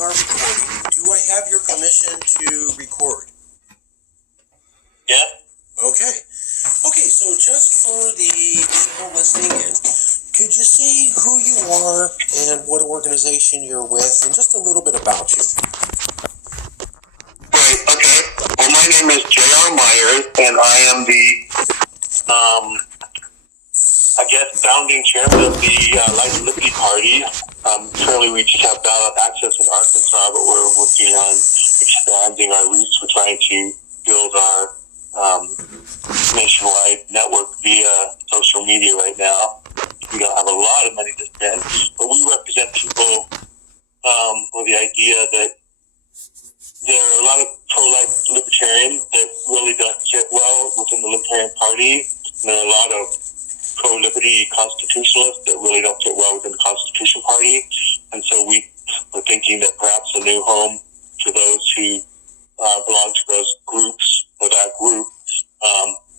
are recording. Do I have your permission to record? Yeah. Okay. Okay, so just for the people listening in, could you say who you are and what organization you're with and just a little bit about you? Right, okay. Well, my name is J.R. Myers, and I am the, founding chairman of the Life and Liberty Party. Currently, we just have ballot access in Arkansas, but we're working on expanding our reach. We're trying to build our nationwide network via social media right now. We don't have a lot of money to spend, but we represent people with the idea that there are a lot of pro-life libertarians that really don't fit well within the Libertarian Party. There are a lot of pro-liberty constitutionalists that really don't fit well within the Constitution Party. And so we were thinking that perhaps a new home for those who belong to those groups or that group,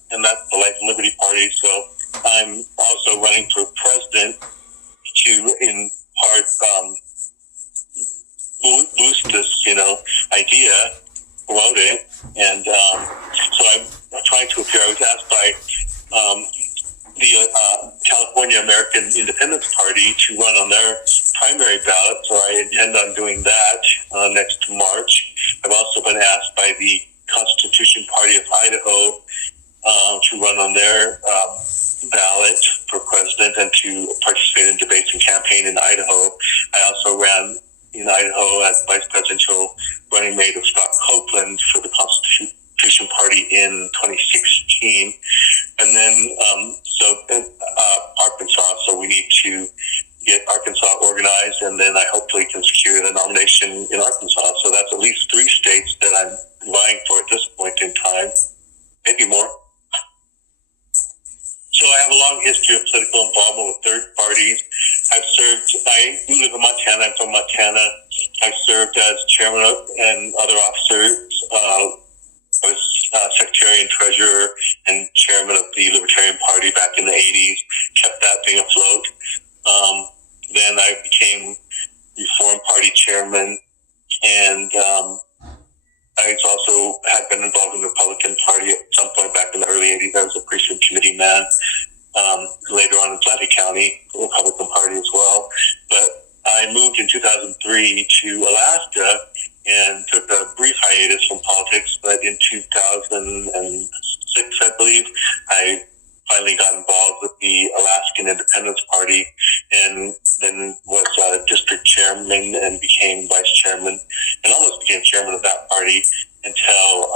and that's the Life and Liberty Party. So I'm also running for president to, in part, boost this, idea, promote it. And so I'm trying to appear. I was asked by the California American Independence Party to run on their primary ballot, so I intend on doing that next March. I've also been asked by the Constitution Party of Idaho to run on their ballot for president and to participate in debates and campaign in Idaho. I also ran in Idaho as vice presidential running mate of Scott Copeland for the Constitution Party in 2016. And then, Arkansas, so we need to get Arkansas organized, and then I hopefully can secure the nomination in Arkansas. So that's at least 3 states that I'm vying for at this point in time, maybe more. So I have a long history of political involvement with third parties. I do live in Montana. I'm from Montana. I served as chairman and other officers. I was secretary and treasurer and chairman of the Libertarian Party back in the 80s, kept that thing afloat. Then I became Reform Party chairman, and I also had been involved in the Republican Party at some point back in the early 80s. I was a precinct committee man. Later on in Atlantic County, the Republican Party as well. But I moved in 2003 to Alaska and took a brief hiatus from politics. But in 2006, I believe, I finally got involved with the Alaskan Independence Party, and then was district chairman and became vice chairman and almost became chairman of that party until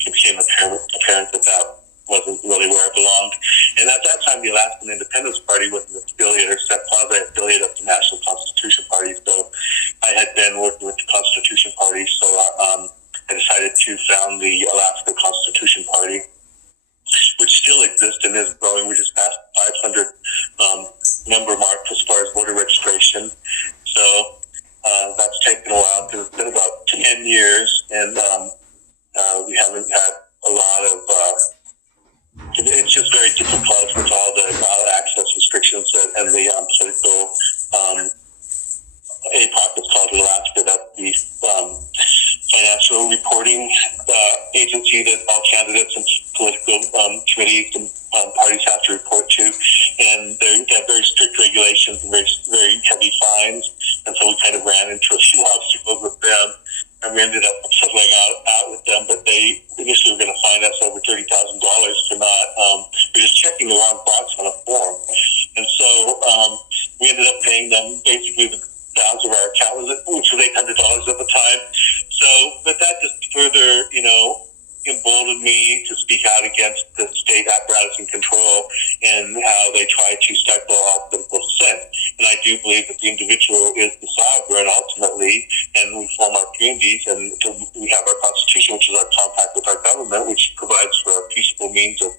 it became apparent that wasn't really where I belonged. And at that time, the Alaskan Independence Party was an affiliate or quasi-affiliate of the National Constitution Party. So I had been working with the Constitution Party, so I decided to found the Alaska Constitution Party, which still exists and is growing. We just passed 500 number mark as far as voter registration. So that's taken a while because it's been about 10 years, and we haven't had a lot of it's just very difficult with all the access restrictions and the political APOC, it's called in Alaska, that's the financial reporting agency that all candidates and political committees and parties have to report to. And they have very strict regulations and very, very heavy fines. And so we kind of ran into a few obstacles with them. And we ended up settling out with them, but they initially were going to fine us over $30,000 for not, we're just checking the wrong box on a form. And so we ended up paying them basically the balance of our account, which was $800 at the time. So, but that just further, emboldened me to speak out against the state apparatus and control and how they try to stifle all political dissent. And I do believe that the individual is the sovereign ultimately, and we form our communities, and we have our constitution, which is our compact with our government, which provides for a peaceful means of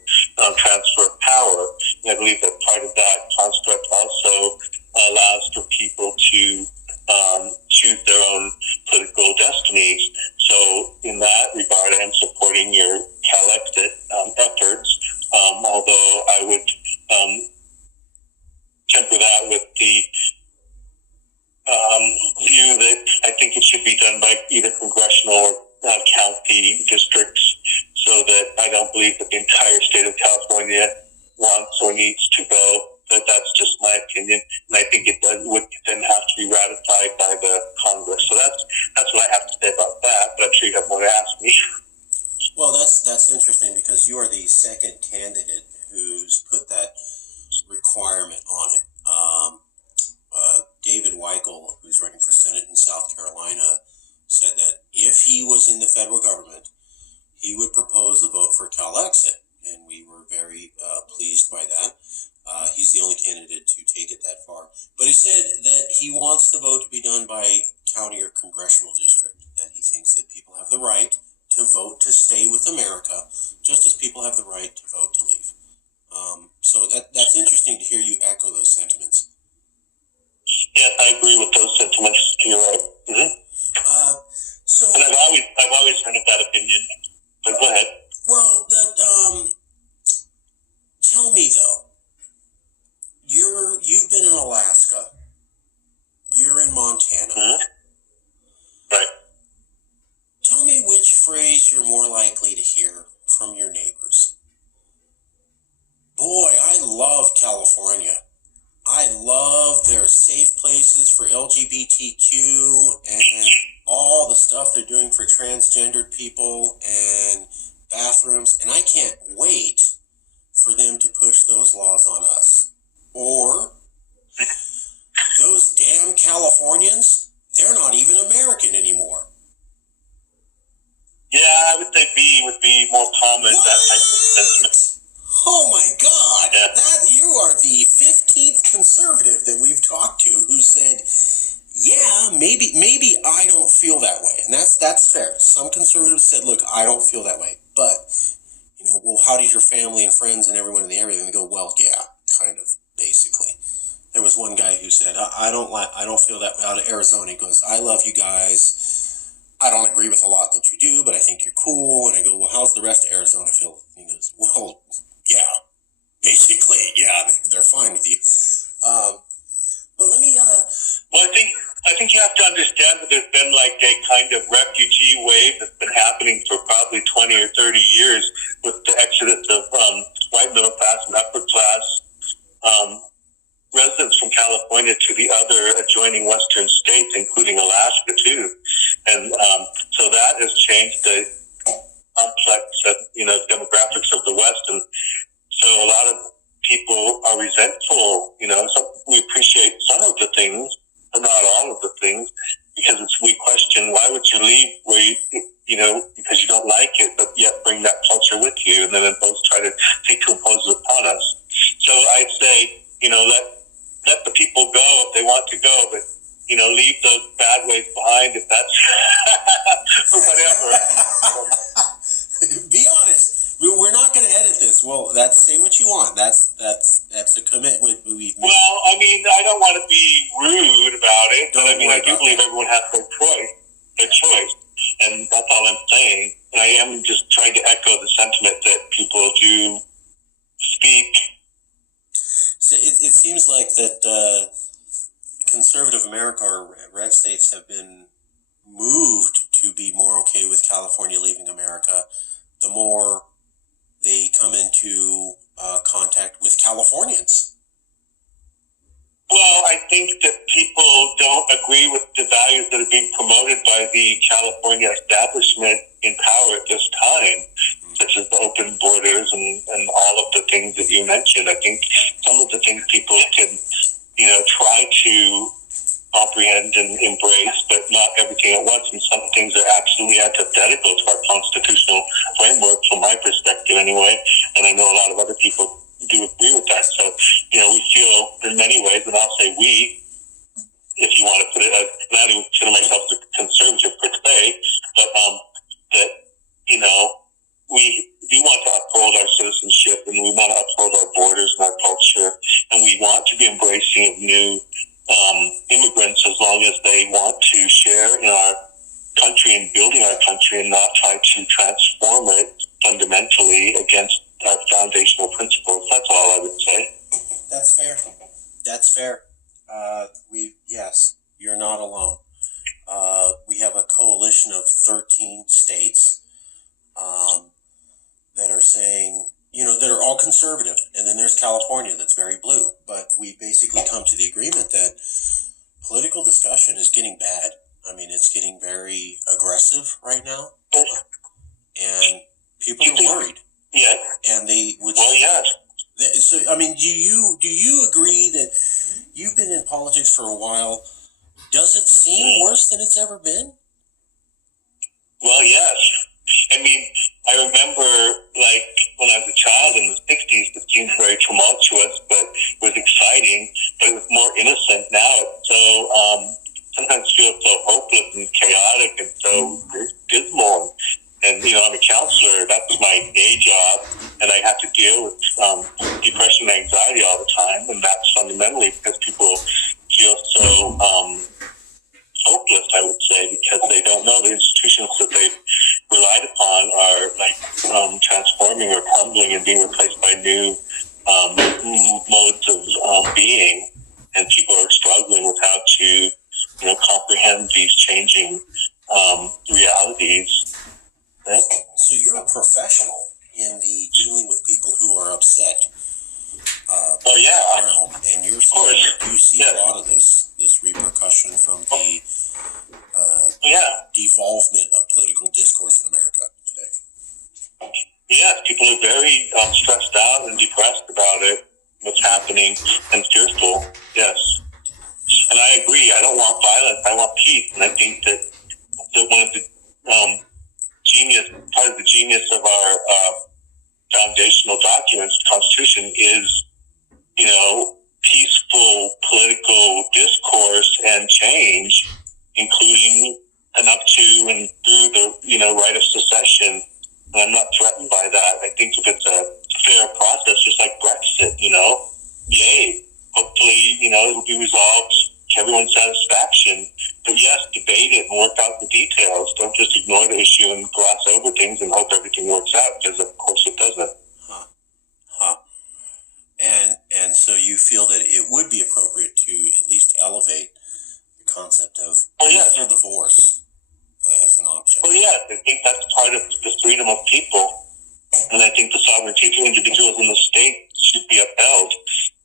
transfer of power. And I believe that part of that construct also allows for people to choose their own political destinies. So in that regard, I am supporting your CALEXIT efforts, although I would temper that with the view that I think it should either congressional or county districts, so that I don't believe that the entire state of California wants or needs to go. But that's just my opinion, and I think it would then have to be ratified by the Congress. So that's what I have to say about that. But I'm sure you have more to ask me. Well, that's interesting because you are the second candidate who's put that requirement on it. David Weigel, who's running for Senate in South Carolina, said that if he was in the federal government, he would propose a vote for CALEXIT, and we were very pleased by that. He's the only candidate to take it that far. But he said that he wants the vote to be done by county or congressional district, that he thinks that people have the right to vote to stay with America, just as people have the right to vote to leave. So that's interesting to hear you echo those sentiments. Yes, I agree with those sentiments. You're right. Mm-hmm. And I've always heard of that opinion. But go ahead. Well, tell me though, you've been in Alaska, you're in Montana. Mm-hmm. Right. Tell me which phrase you're more likely to hear from your neighbors. Boy, I love California. I love their safe places for LGBTQ and all the stuff they're doing for transgendered people and bathrooms, and I can't wait for them to push those laws on us. Or, those damn Californians, they're not even American anymore. Yeah, I would say B would be more common, What? that type of sentiment. Oh my God! Yeah. You are the 15th conservative that we've talked to who said, yeah, maybe I don't feel that way. And that's fair. Some conservatives said, look, I don't feel that way. But, well, how does your family and friends and everyone in the area? And they go, well, yeah, kind of, basically. There was one guy who said, I don't feel that way, out of Arizona. He goes, I love you guys. I don't agree with a lot that you do, but I think you're cool. And I go, well, how's the rest of Arizona feel? And he goes, well, yeah, basically, yeah, they're fine with you. But let me, Well, I think you have to understand that there's been like a kind of refugee wave that's been happening for probably 20 or 30 years with the exodus of white middle class and upper class residents from California to the other adjoining western states, including Alaska too. And so that has changed the complex of, demographics of the West. And so a lot of people are resentful, we appreciate some of the things, but not all of the things, because we question, why would you leave where because you don't like it, but yet bring that culture with you, and then both try to seek to impose it upon us. So I'd say, let the people go if they want to go, but, leave those bad ways behind if that's whatever. Be honest. We're not going to edit this. Well, say what you want. That's a commitment we've made. Well, I don't want to be rude about it, but I do believe everyone has their choice, and that's all I'm saying. And I am just trying to echo the sentiment that people do speak. So it seems like that conservative America or red states have been moved to be more okay with California leaving America the more they come into contact with Californians. Well, I think that people don't agree with the values that are being promoted by the California establishment in power at this time, such as the open borders and all of the things that you mentioned. I think some of the things people can, try to comprehend and embrace, but not everything at once. And some things are absolutely antithetical to our constitutional framework, from my perspective anyway. And I know a lot of other people do agree with that. So, we feel in many ways, and I'll say we, if you want to put it, not even consider myself a conservative per se, but that, we do want to uphold our citizenship, and we want to uphold our borders and our culture, and we want to be embracing of new immigrants as long as they want to share in our country and building our country, and not try to transform it fundamentally against our foundational principles. That's all I would say. That's fair. Yes, you're not alone. We have a coalition of 13 states that are saying, that are all conservative. And then there's California that's very blue. But we basically come to the agreement that political discussion is getting bad. I mean, it's getting very aggressive right now. And people are worried. Yeah. And they would... Well, yeah. So, I mean, do you agree that you've been in politics for a while? Does it seem worse than it's ever been? Well, yes. I mean, I remember, like, when I was a child in the 60s, it seemed very tumultuous, but it was exciting, but it was more innocent. Now it's so, sometimes feels so hopeless and chaotic and so dismal. And, I'm a counselor. That's my day job. And I have to deal with depression and anxiety all the time. And that's fundamentally because people feel so hopeless, I would say, because they don't know the institutions that they've relied upon are like transforming or crumbling and being replaced by new modes of being. And people are struggling with how to, comprehend these changing realities. Right? So you're a professional in the dealing with people who are upset. Oh yeah, around, and you're saying that you see a lot of this repercussion from the devolvement of political discourse in America today. Yeah, people are very stressed out and depressed about it, what's happening, and fearful. Yes, and I agree. I don't want violence. I want peace, and I think that one of the part of the genius of our foundational documents, the Constitution, is, peaceful political discourse and change, including and up to and through the, right of secession. And I'm not threatened by that. I think if it's a fair process, just like Brexit, yay. Hopefully, it will be resolved to everyone's satisfaction. But yes, debate it and work out the details. Don't just ignore the issue and gloss over things and hope everything works out, because of course it doesn't. And so you feel that it would be appropriate to at least elevate the concept of peaceful divorce as an option. Well, yeah, I think that's part of the freedom of people. And I think the sovereignty of individuals in the state should be upheld.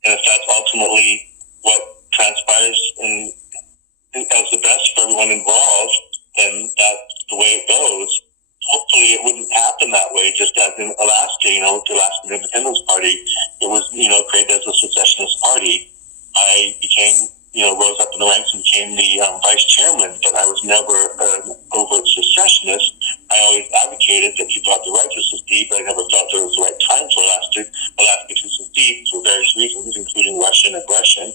And if that's ultimately what transpires and as the best for everyone involved, then that's the way it goes. Hopefully it wouldn't happen that way, just as in Alaska, with the Alaskan Independence Party. It was, created as a secessionist party. I became, rose up in the ranks and became the vice chairman, but I was never an overt secessionist. I always advocated that people have the right to secede, but I never felt there was the right time for Alaska to secede for various reasons, including Russian aggression.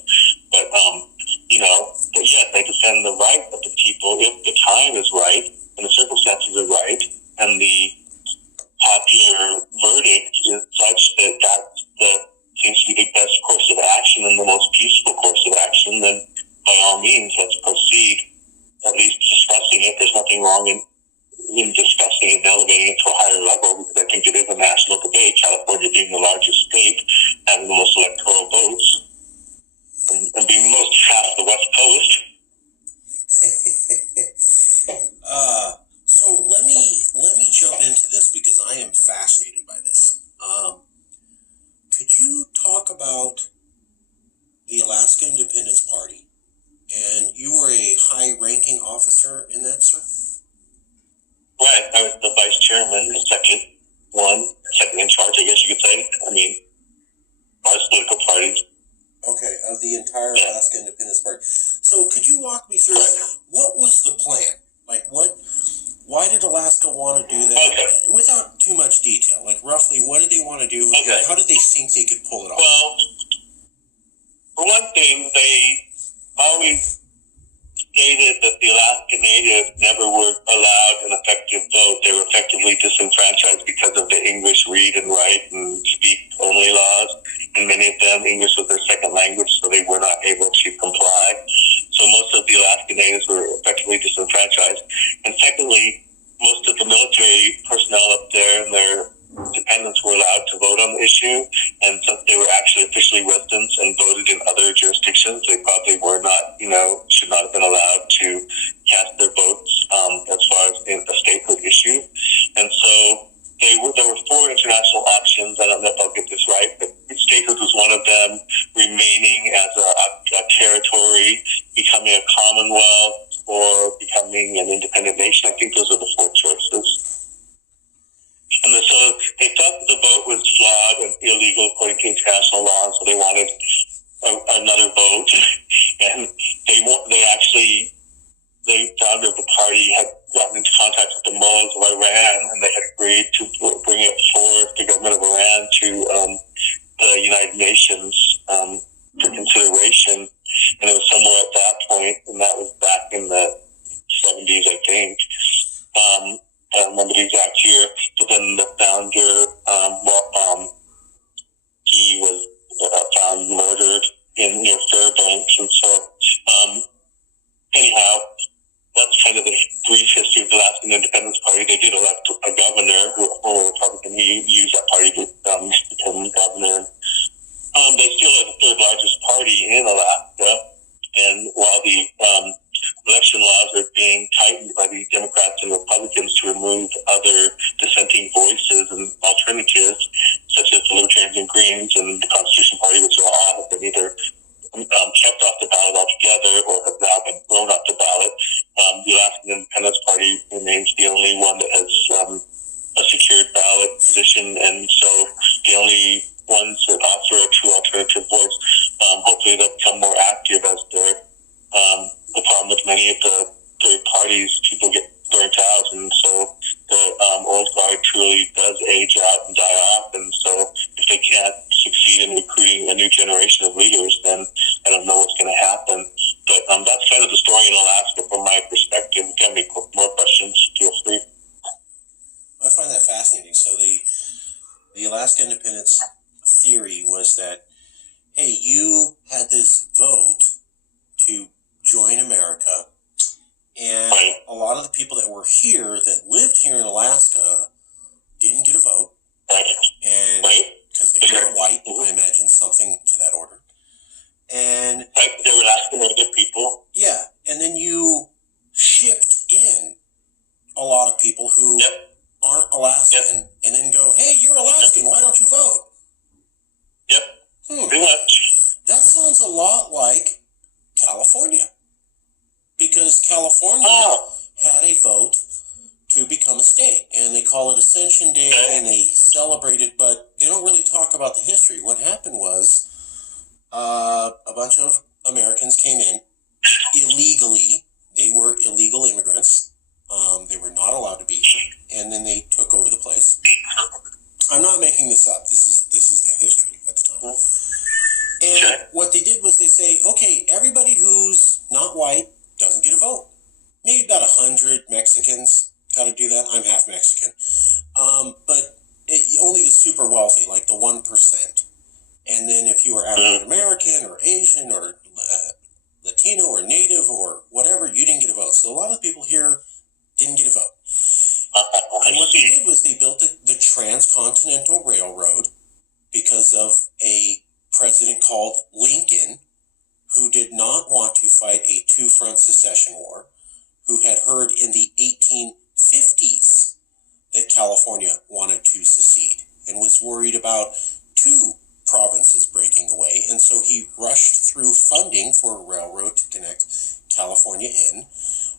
But, but yes, I defend the right of the people if the time is right and the circumstances are right and the popular verdict is such that seems to be the best course of action and the most peaceful course of action, then by all means, let's proceed, at least discussing it. There's nothing wrong in discussing it and elevating it to a higher level, because I think it is a national debate, California being the largest state, having the most electoral votes, and being most half the West Coast. So let me jump into this, because I am fascinated by this. Could you talk about the Alaska Independence Party? And you were a high-ranking officer in that, sir? Right, I was the vice chairman, the second in charge, I guess you could say. I mean, our political parties. Okay, of the entire Alaska Independence Party. So could you walk me through what was the plan? Like, why did Alaska want to do that? Okay. Without too much detail, like roughly, what did they want to do? Okay. How did they think they could pull it off? Well, for one thing, they always stated that the Alaska Natives never were allowed an effective vote. They were effectively disenfranchised because of the English read and write and speak only laws. And many of them, English was their second language, so they were not able to comply. So most of the Alaska Natives were effectively disenfranchised. And secondly, most of the military personnel up there and their dependents were allowed to vote on the issue. And since they were actually officially residents and voted in other jurisdictions, they probably were not, should not have been allowed to cast their votes or becoming an independent nation. I think those are the four choices. And so they thought that the vote was flawed and illegal according to international law, and so they wanted another vote. And the founder of the party had gotten into contact with the mullahs of Iran, and they had agreed to bring it forward, the government of Iran, to the United Nations for consideration. And it was somewhere at that point, and that was back in the 70s, I think. I don't remember the exact year, but then the founder, he was found murdered near Fairbanks, and so anyhow, that's kind of the brief history of the Alaskan Independence Party. They did elect a governor who was Republican. He used that party to become governor. They still are the third largest party in Alaska, and while the election laws are being tightened by the Democrats and Republicans to remove other dissenting voices and alternatives, such as the Libertarians and Greens and the Constitution Party, which all have been either kept off the ballot altogether or have now been thrown off the ballot. The Alaskan Independence Party remains the only one that has a secured ballot position, and so the only ones that offer a true alternative voice. Hopefully they'll become more active as they're the problem with many of the third parties, people get burnt out, and so the old guard truly does age out and die off, and so if they can't succeed in recruiting a new generation of leaders, then I don't know what's going to happen. But that's kind of the story in Alaska from my perspective. If you have any more questions, feel free. I find that fascinating. So the Alaska independence theory was that, hey, you had this vote to join America, and right. A lot of the people that were here, that lived here in Alaska, didn't get a vote, right. And right. because they were white, I imagine something to that order. And right. They were Alaskan Native people. Yeah, and then you shipped in a lot of people who yep. aren't Alaskan, yep. and then go, hey, you're Alaskan, why don't you vote? Yep, pretty much. That sounds a lot like California, because California had a vote to become a state, and they call it Ascension Day, and they celebrate it, but they don't really talk about the history. What happened was a bunch of Americans came in illegally. They were illegal immigrants. They were not allowed to be here, and then they took over the place. I'm not making this up. This is the history at the time. And what they did was they say, okay, everybody who's not white doesn't get a vote. Maybe about 100 Mexicans got to do that. I'm half Mexican. But only the super wealthy, like the 1%. And then if you were African American or Asian or Latino or Native or whatever, you didn't get a vote. So a lot of people here didn't get a vote. And what they did was they built the Transcontinental Railroad because of a president called Lincoln, who did not want to fight a two-front secession war, who had heard in the 1850s that California wanted to secede and was worried about two provinces breaking away, and so he rushed through funding for a railroad to connect California in.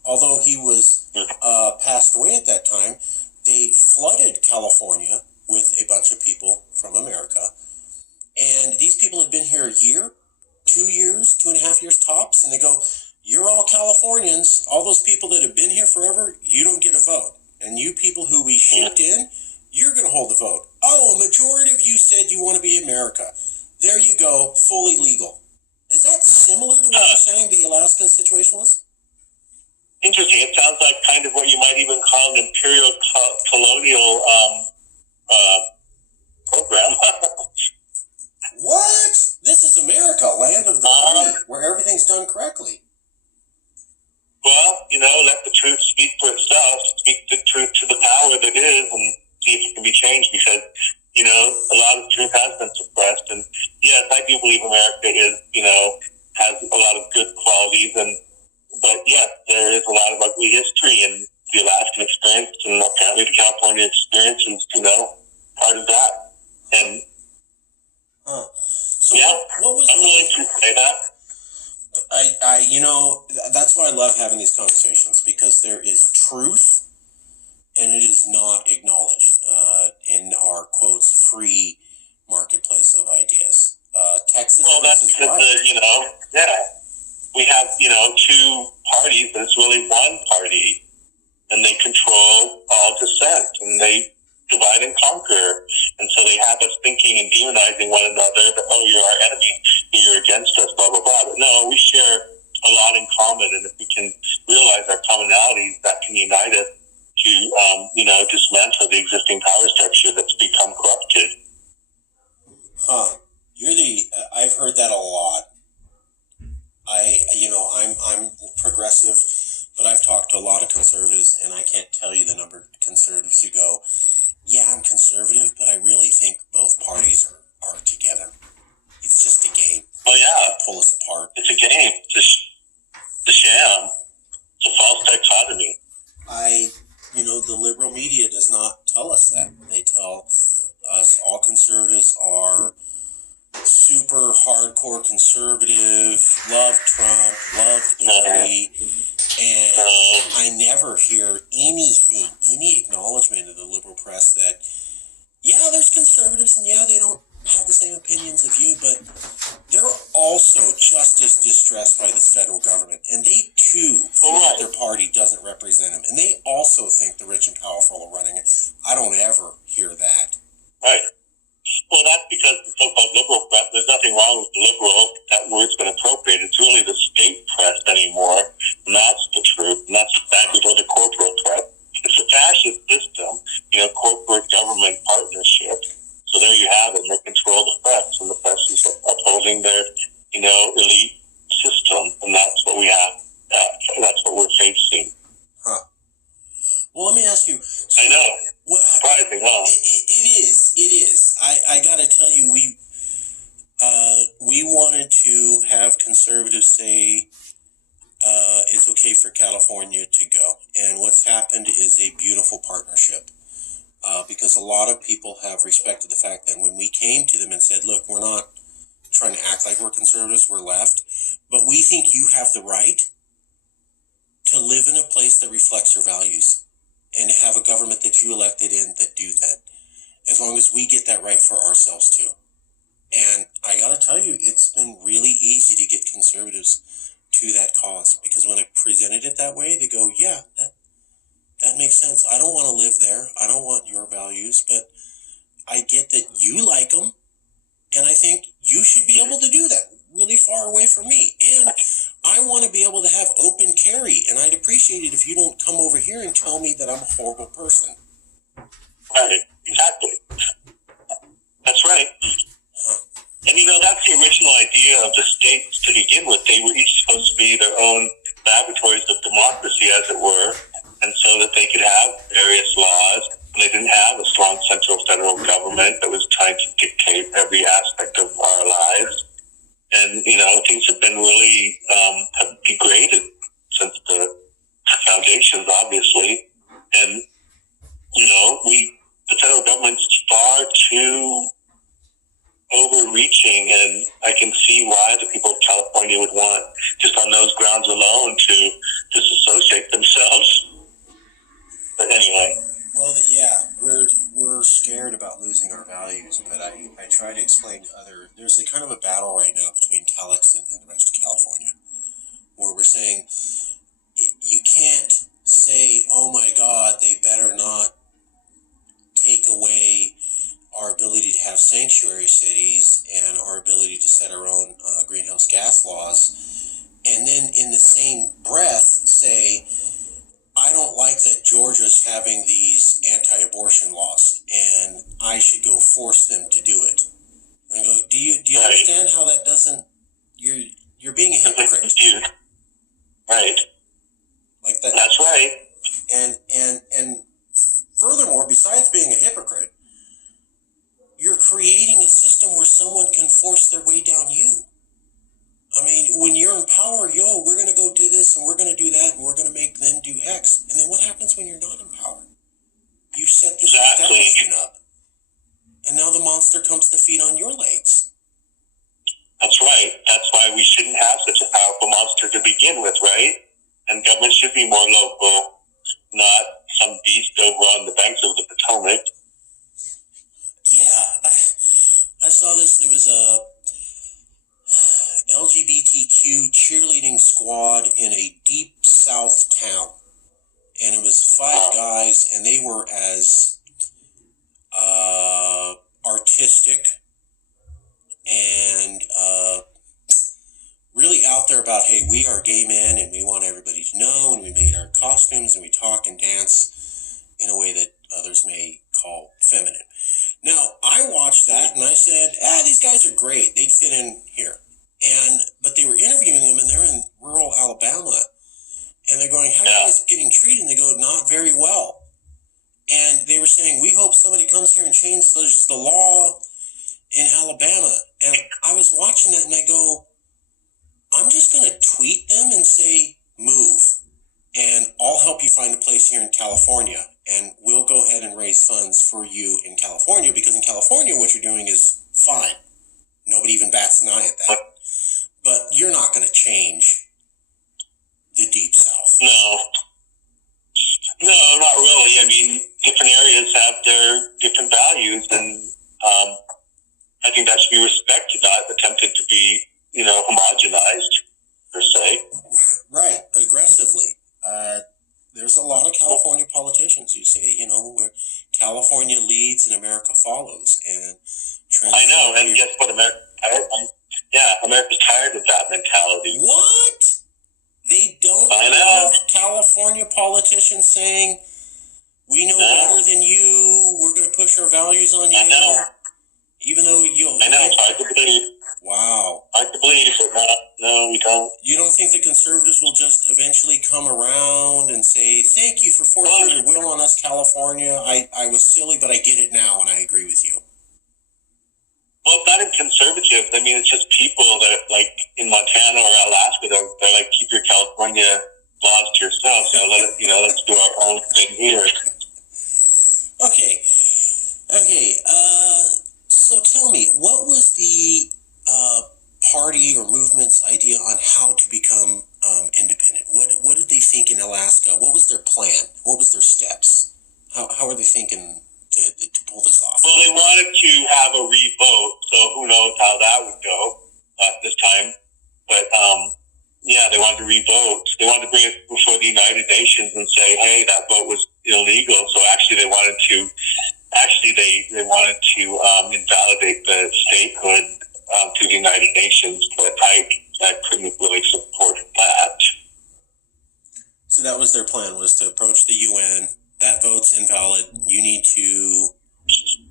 Although he was passed away at that time, they flooded California with a bunch of people from America, and these people had been here a year, 2 years, 2.5 years tops, and they go, you're all Californians, all those people that have been here forever, you don't get a vote. And you people who we shipped in, you're going to hold the vote. Oh, a majority of you said you want to be America. There you go, fully legal. Is that similar to what you're saying the Alaska situation was? Interesting. It sounds like kind of what you might even call an imperial colonial program. What? This is America, land of the free, where everything's done correctly. Well, let the truth speak for itself. Speak the truth to the power that is, and see if it can be changed. Because a lot of truth has been suppressed. And yes, I do believe America is, has a lot of good qualities. But yes, there is a lot of ugly history, and the Alaskan experience, and apparently the California experience is, part of that. And So yeah, what was I'm willing to say that. That's why I love having these conversations, because there is truth and it is not acknowledged in our, quotes, free marketplace of ideas. Texas, Well, this that's is because, right. we have, two parties, but it's really one party, and they control all dissent, and they divide and conquer. And so they have us thinking and demonizing one another that, oh, you're our enemy, you're against us, blah, blah, blah. But no, we share a lot in common, and if we can realize our commonalities, that can unite us to, dismantle the existing power structure that's become corrupted. I've heard that a lot. I'm progressive, but I've talked to a lot of conservatives, and I can't tell you the number of conservatives who go, yeah, I'm conservative, but I really think both parties are together. It's just a game. Oh, yeah. They pull us apart. It's a game. It's a sham. It's a false dichotomy. The liberal media does not tell us that. They tell us all conservatives are super hardcore conservative, love Trump, love the party, and I never hear any acknowledgement of the liberal press that, yeah, there's conservatives, and yeah, they don't have the same opinions of you, but they're also just as distressed by this federal government, and they too feel that their party doesn't represent them, and they also think the rich and powerful are running it. I don't ever hear that. Right. Well, that's because the so-called liberal press, there's nothing wrong with liberal. That word's been appropriated. It's really the state press anymore, and that's the truth, and that's exactly what the corporate press. It's a fascist system, corporate government partnership. So there you have it, and they control the press, and the press is upholding their, elite system, and that's what we have. That's what we're facing. Huh. Well, let me ask you. So, I know. Surprising, huh? It is. I gotta tell you, we wanted to have conservatives say it's okay for California to go, and what's happened is a beautiful partnership. Because a lot of people have respected the fact that when we came to them and said, look, we're not trying to act like we're conservatives, we're left, but we think you have the right to live in a place that reflects your values and to have a government that you elected in that do that, as long as we get that right for ourselves too. And I gotta tell you, it's been really easy to get conservatives to that cause, because when I presented it that way, they go, yeah, that makes sense. I don't want to live there. I don't want your values, but I get that you like them, and I think you should be able to do that really far away from me. And I want to be able to have open carry, and I'd appreciate it if you don't come over here and tell me that I'm a horrible person. Right, exactly. That's right. And that's the original idea of the states to begin with. They were each supposed to be their own laboratories of democracy, as it were, and so that they could have various laws, and they didn't have a strong central federal government that was trying to dictate every aspect of our lives. And, things have been really have degraded since the foundations, obviously. And, the federal government's far too overreaching, and I can see why the people of California would want, just on those grounds alone, to disassociate themselves. But anyway. Well, we're scared about losing our values, but I try to explain to there's a kind of a battle right now between CALEXIT and the rest of California, where we're saying, you can't say, oh my God, they better not take away our ability to have sanctuary cities and our ability to set our own greenhouse gas laws, and then in the same breath say, I don't like that Georgia's having these anti-abortion laws, and I should go force them to do it. And go, do you Right. understand how that doesn't? You're being a hypocrite. Right. Like that. That's right. And furthermore, besides being a hypocrite, you're creating a system where someone can force their way down you. I mean, when you're in power, we're going to go do this, and we're going to do that, and we're going to make them do X. And then what happens when you're not in power? You set this establishment up, and now the monster comes to feed on your legs. That's right. That's why we shouldn't have such a powerful monster to begin with, right? And government should be more local, not some beast over on the banks of the Potomac. Yeah, I saw this. There was a LGBTQ cheerleading squad in a deep South town, and it was 5 guys, and they were as artistic and really out there about, hey, we are gay men and we want everybody to know, and we made our costumes and we talk and dance in a way that others may call feminine. Now, I watched that and I said, these guys are great. They'd fit in here. But they were interviewing them, and they're in rural Alabama, and they're going, how are you guys getting treated? And they go, not very well. And they were saying, we hope somebody comes here and changes the law in Alabama. And I was watching that and I go, I'm just going to tweet them and say, move. And I'll help you find a place here in California. And we'll go ahead and raise funds for you in California, because in California, what you're doing is fine. Nobody even bats an eye at that. But you're not going to change the Deep South. No, not really. I mean, different areas have their different values, and I think that should be respected, not attempted to be, homogenized, per se. Right, aggressively. There's a lot of California politicians who say, where California leads and America follows. And I know, and guess what? America's tired of that mentality. What? They don't love California politicians saying, we know better than you, we're going to push our values on you. I know. Even though you... I know, it's hard to believe. Wow. Hard to believe, but no, we don't. You don't think the conservatives will just eventually come around and say, thank you for forcing your will on us, California. I was silly, but I get it now, and I agree with you. Well, it's not in conservatives. I mean, it's just people that, like, in Montana or Alaska, they're like, keep your California laws to yourself. Let's do our own thing here. Okay. So tell me, what was the party or movement's idea on how to become independent? What did they think in Alaska? What was their plan? What was their steps? How are they thinking to pull this off? Well, they wanted to have a re-vote, so who knows how that would go this time. But, they wanted to re-vote. They wanted to bring it before the United Nations and say, hey, that vote was illegal. So actually they wanted to invalidate the statehood to the United Nations, but I couldn't really support that. So that was their plan, was to approach the UN. That vote's invalid. You need to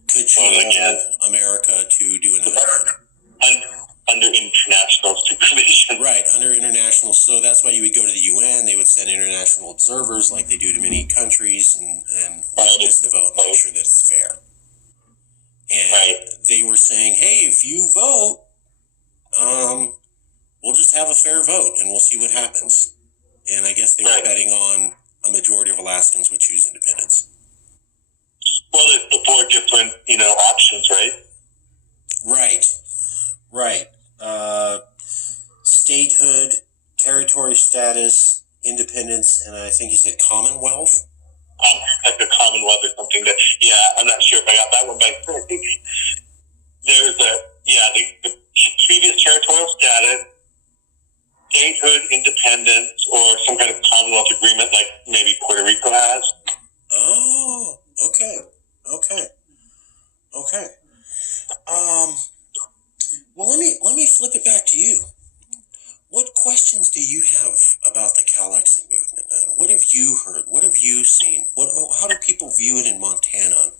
cajole America to do another vote. Under international supervision. Right, under international. So that's why you would go to the UN. They would send international observers like they do to many countries and witness the vote and make sure that it's fair. And they were saying, hey, if you vote, we'll just have a fair vote and we'll see what happens. And I guess they were betting on a majority of Alaskans would choose independence. Well, there's the 4 different, options, right? Right. Statehood, territory status, independence, and I think you said Commonwealth? Like a Commonwealth or something. I'm not sure if I got that one, but I think there's the previous territorial status, statehood, independence, or some kind of Commonwealth agreement like maybe Puerto Rico has. Oh, okay. Well, let me flip it back to you. What questions do you have about the CALEXIT movement? What have you heard? What have you seen? How do people view it in Montana?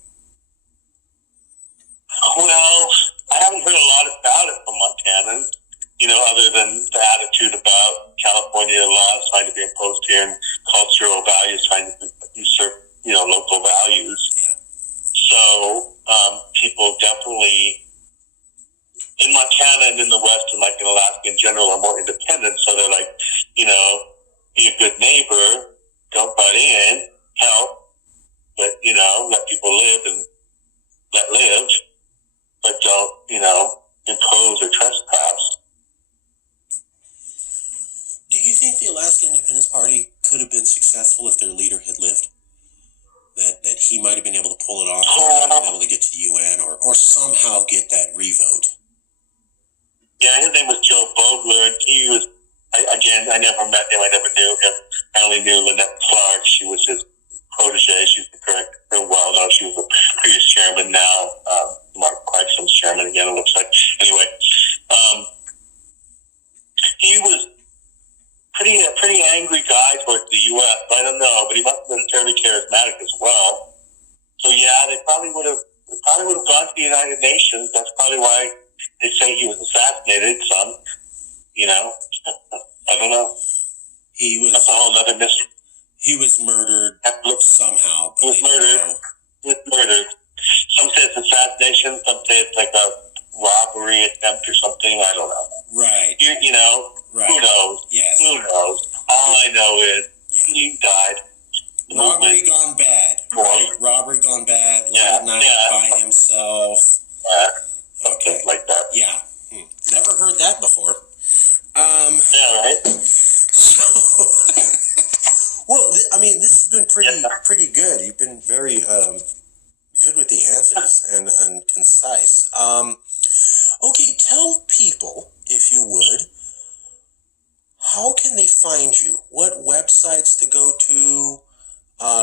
Well, I haven't heard a lot about it from Montanans, other than the attitude about California laws trying to be imposed here and cultural values trying to usurp, local values. Yeah. So people definitely in Montana and in the West and like in Alaska in general are more independent. So they're like, be a good neighbor, don't butt in, help, but, let people live and let live, but don't, impose or trespass. you think the Alaska Independence Party could have been successful if their leader had lived? That he might have been able to pull it off, or might have been able to get to the UN, or somehow get that revote? Yeah, his name was Joe Bogler, and he was, I never met him, I never knew him. I only knew Lynette Clark. She was his protege. She's the correct, well, no, she was the previous chairman now. Mark Clarkson's chairman again, it looks like. Anyway, he was a pretty angry guy towards the U.S. I don't know, but he must have been fairly charismatic as well. So yeah, they probably would have gone to the United Nations. That's probably why they say he was assassinated. I don't know. That's a whole other mystery. He was murdered somehow. But he was murdered. He was murdered. Some say it's assassination. Some say it's like a robbery attempt or something. I don't know. Right. Right. Who knows? Yes. Who knows? All I know is he died. Robbery gone bad. Right? Robbery gone bad. Late at night by himself. Yeah. Okay. Like that. Yeah. Never heard that before. Yeah, right? So, well, this has been pretty good. You've been very good with the answers and concise. Okay, tell people, if you would, how can they find you? What websites to go to?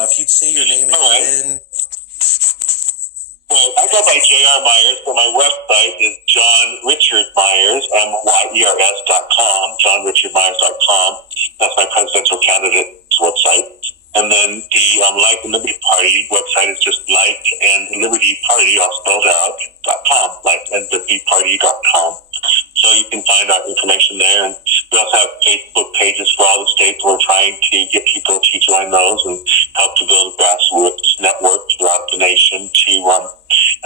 If you'd say your name again. Well, I go by J.R. Myers, but my website is John Richard Myers, MYERS.com, JohnRichardMyers.com. That's my presidential candidate's website. And then the Life and Liberty Party website is just Life and Liberty Party, all spelled out, .com, lifeandlibertyparty.com. So you can find out information there. And we also have Facebook pages for all the states. We're trying to get people to join those and help to build a grassroots network throughout the nation to,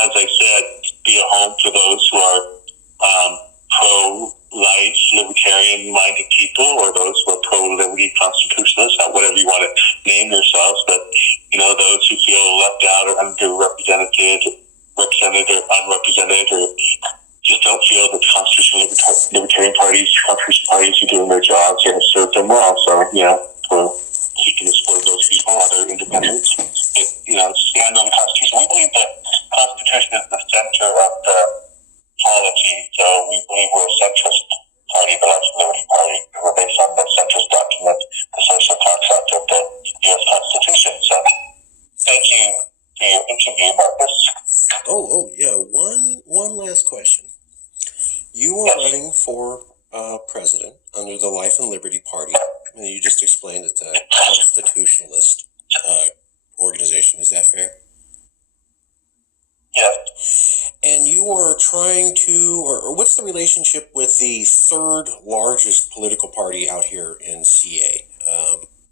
as I said, be a home for those who are pro-life, libertarian-minded people, or those who are pro-liberty constitutionalists, whatever you want to name yourselves. But, those who feel left out or underrepresented, represented or unrepresented, or just don't feel that the constitutional libertarian parties, constitutional parties are doing their jobs and have served them well. So, we're seeking to support those people, other independents, that, stand on the Constitution. We believe the Constitution is the center of the polity. So we believe we're a centrist party, but that's the Liberty Party. We're based on the centrist document, the social contract of the U.S. Constitution. So thank you for your interview, Marcus. Oh, yeah. One last question. You are running for president under the Life and Liberty Party. And you just explained it's a constitutionalist organization. Is that fair? Yes. And you are trying to, or what's the relationship with the third largest political party out here in CA?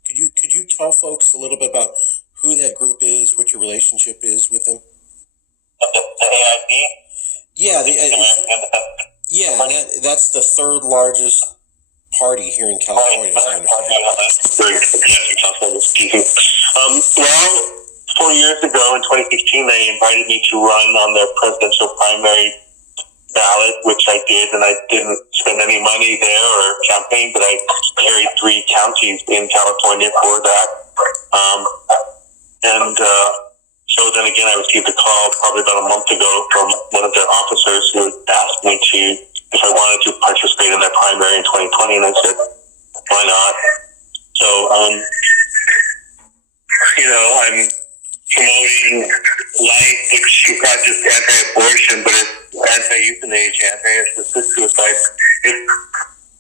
Could you tell folks a little bit about who that group is, what your relationship is with them? The AIP? Yeah, and that's the third largest party here in California, as I understand. Well, 4 years ago in 2016, they invited me to run on their presidential primary ballot, which I did, and I didn't spend any money there or campaign, but I carried 3 counties in California for that. So then again, I received a call probably about a month ago from one of their officers who asked me if I wanted to participate in their primary in 2020, and I said, why not? So, I'm promoting life, which is not just anti-abortion, but it's anti-euthanasia, anti-assisted suicide. It's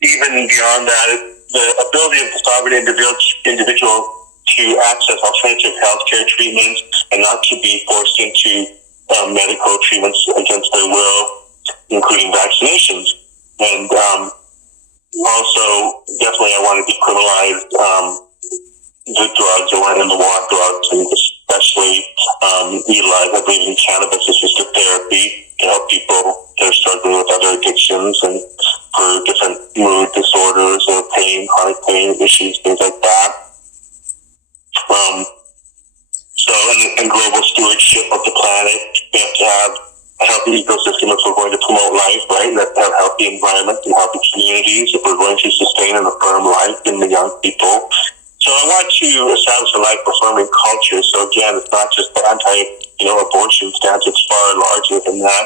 even beyond that, it's the ability of the sovereign individual to access alternative healthcare treatments and not to be forced into medical treatments against their will, including vaccinations. And also, definitely I want to decriminalize the drugs, the run in the war on drugs, and especially utilize, I believe, in cannabis-assisted therapy to help people that are struggling with other addictions and for different mood disorders or pain, chronic pain issues, things like that. And global stewardship of the planet. We have to have a healthy ecosystem if we're going to promote life, right? Let's have healthy environments and healthy communities if we're going to sustain and affirm life in the young people. So I want to establish a life-affirming culture. So again, it's not just the abortion stance; it's far larger than that.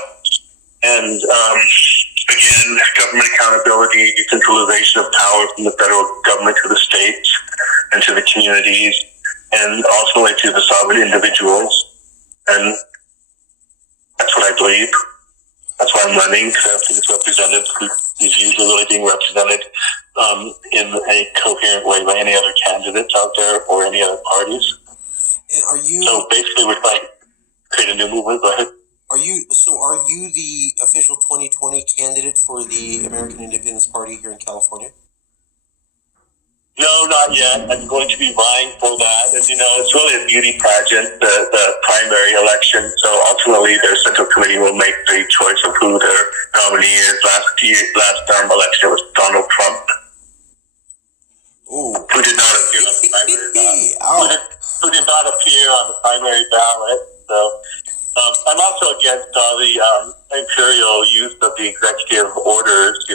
And again, government accountability, decentralization of power from the federal government to the states and to the communities, and ultimately to the sovereign individuals. And that's what I believe. That's why I'm running, because I think it's represented. These views are really being represented in a coherent way by any other candidates out there or any other parties. And So basically, we're trying to create a new movement. Go ahead. Are you the official 2020 candidate for the American Independence Party here in California? No, not yet. I'm going to be vying for that. And, it's really a beauty pageant, the primary election. So ultimately, their central committee will make the choice of who their nominee is. Last election, it was Donald Trump. Ooh. Who did not appear on the primary ballot. Who did not appear on the primary ballot. So I'm also against all the imperial use of the executive orders,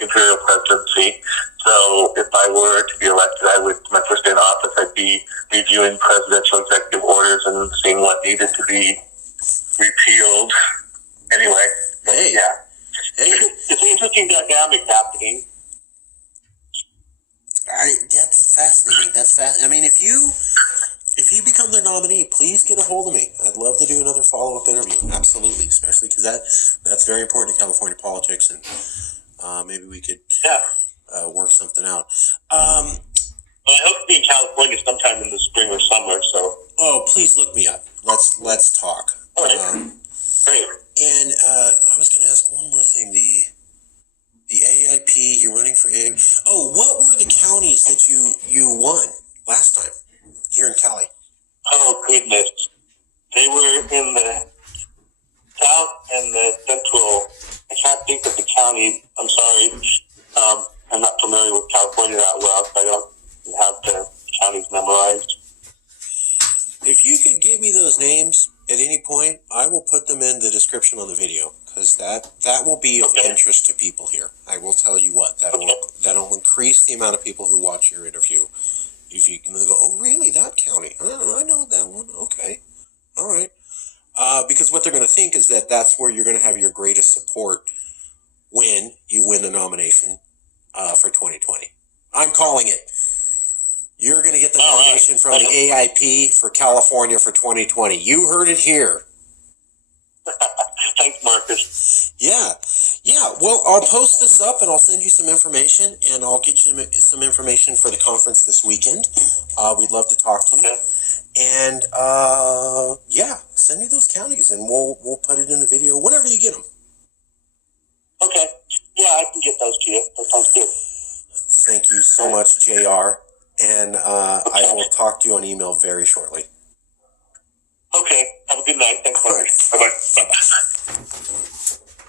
imperial presidency. So if I were to be elected, my first day in office, I'd be reviewing presidential executive orders and seeing what needed to be repealed. Anyway, Hey. It's an interesting dynamic happening. That's fascinating. I mean, if you become their nominee, please get a hold of me. I'd love to do another follow-up interview. Absolutely, especially because that's very important to California politics, and maybe we could work something out. Well, I hope to be in California sometime in the spring or summer. So. Oh, please look me up. Let's talk. All right. Great. And I was going to ask one more thing. The AIP, you're running for AIP. Oh, what were the counties that you won last time here in Cali? Oh, goodness. They were in the south and the central. I can't think of the county. I'm sorry. I'm not familiar with California that well, so I don't have the counties memorized. If you could give me those names at any point, I will put them in the description on the video, because that will be of interest to people here. I will tell you what, that'll increase the amount of people who watch your interview. If you can go, oh, really, that county? I know that one. Okay. All right. Because what they're going to think is that that's where you're going to have your greatest support when you win the nomination for 2020. I'm calling it. You're going to get the nomination from the AIP for California for 2020. You heard it here. Thanks, Marcus. Yeah. Well, I'll post this up and I'll send you some information, and I'll get you some information for the conference this weekend. We'd love to talk to you. Okay. And send me those counties and we'll put it in the video whenever you get them. Okay. Yeah, I can get those to you. That sounds good. Thank you so much, JR. And I will talk to you on email very shortly. Okay. Have a good night. Thanks, Marcus. All right. Bye-bye. Bye-bye.